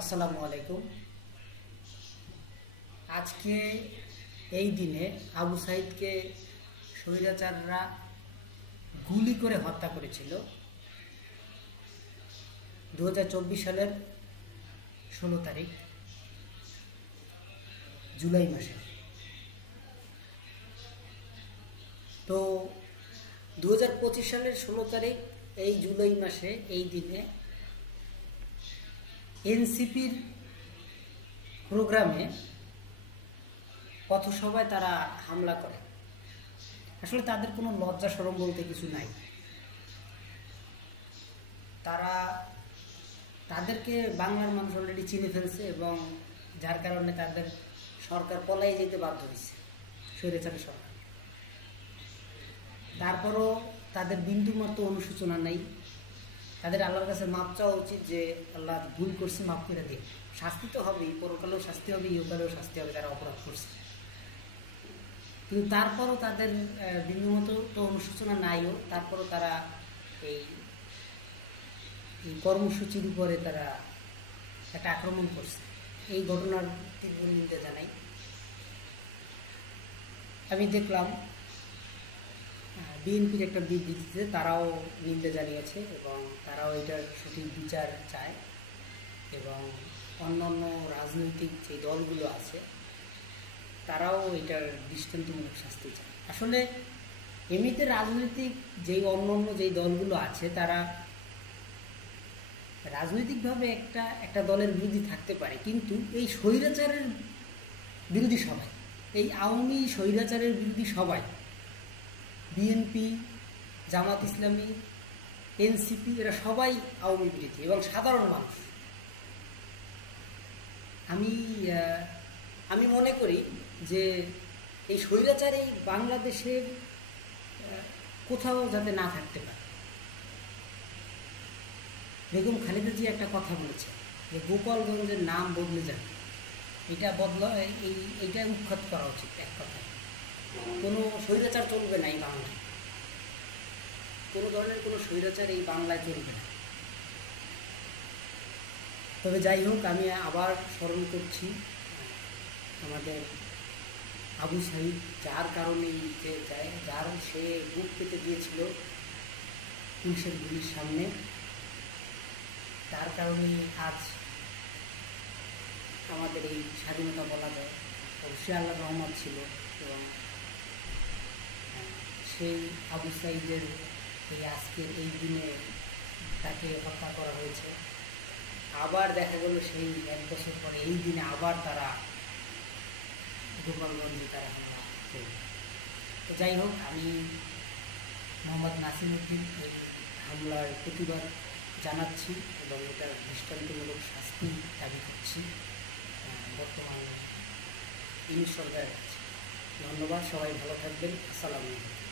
আসসালামু আলাইকুম। আজকে এই দিনে আবু সাইদকে স্বৈরাচাররা গুলি করে হত্যা করেছিল 2024 সালের 16 তারিখ জুলাই মাসে। তো 2025 সালের 16 তারিখ এই জুলাই মাসে এই দিনে এনসিপির প্রোগ্রামে পথসভায় তারা হামলা করে। আসলে তাদের কোনো লজ্জা শরম বলতে কিছু নাই। তাদেরকে বাংলার মানুষ অলরেডি চিনে ফেলছে এবং যার কারণে তাদের সরকার পলাই যেতে বাধ্য হয়েছে, স্বৈরাচারী সরকার। তারপরও তাদের বিন্দুমাত্র অনুশোচনা নেই। তাদের আল্লাহর কাছে মাপ চাওয়া উচিত যে আল্লাহ ভুল করছে, মাপ করে দিন। শাস্তি তো হবেই, পরকালেও শাস্তি হবে, ইহকালেও শাস্তি হবে, তারা অপরাধ করছে। কিন্তু তারপরও তাদের বিন্দুমাত্র তো অনুশোচনা নাইও। তারপরও তারা এই কর্মসূচির উপরে তারা একটা আক্রমণ করছে। এই ঘটনার তীব্র নিন্দা জানাই। আমি দেখলাম বিএনপির একটা বিবৃতিতে তারাও নিন্দা জানিয়েছে এবং তারাও এটার সঠিক বিচার চায় এবং অন্যান্য রাজনৈতিক যে দলগুলো আছে তারাও এটার দৃষ্টান্তমূলক শাস্তি চায়। আসলে এমনিতে রাজনৈতিক যেই অন্যান্য যেই দলগুলো আছে তারা রাজনৈতিকভাবে একটা দলের বিরোধী থাকতে পারে, কিন্তু এই স্বৈরাচারের বিরোধী সবাই, এই আওয়ামী স্বৈরাচারের বিরোধী সবাই, বিএনপি, জামাত ইসলামী, এনসিপি, এরা সবাই আওয়ামী বিরোধী এবং সাধারণ মানুষ। আমি মনে করি যে এই স্বৈরাচার এই বাংলাদেশের কোথাও যাতে না থাকতে পারে। বেগম খালেদা জি একটা কথা বলেছে যে গোপালগঞ্জের নাম বদলে যাবে, এটা এইটা উৎখাত করা উচিত। এক কথা, কোনো স্বৈরাচার চলবে না এই বাংলায়, কোনো ধরনের কোনো স্বৈরাচার এই বাংলায় চলবে না। তবে যাই হোক, আমি আবার স্মরণ করছি আমাদের আবু সাইদ, যার কারণে সে বুক পেতে দিয়েছিল পুলিশের গুলির সামনে, তার কারণে আজ আমাদের এই স্বাধীনতা বলা যায়। অবশ্যই আল্লাহ রহমত ছিল এবং সেই আবু সাইদের এই আজকের এই দিনে তাকে হত্যা করা হয়েছে। আবার দেখা গেল সেই 1 বছর পরে এই দিনে আবার তারা গোপালগঞ্জে তারা হামলা করবে। তো যাই হোক, আমি মোহাম্মদ নাসিমউদ্দিন এই হামলার প্রতিবাদ জানাচ্ছি এবং এটার দৃষ্টান্তমূলক শাস্তি দাবি করছি বর্তমান ইউনিট সরকারের কাছে। ধন্যবাদ, সবাই ভালো থাকবেন। আসসালামু আলাইকুম।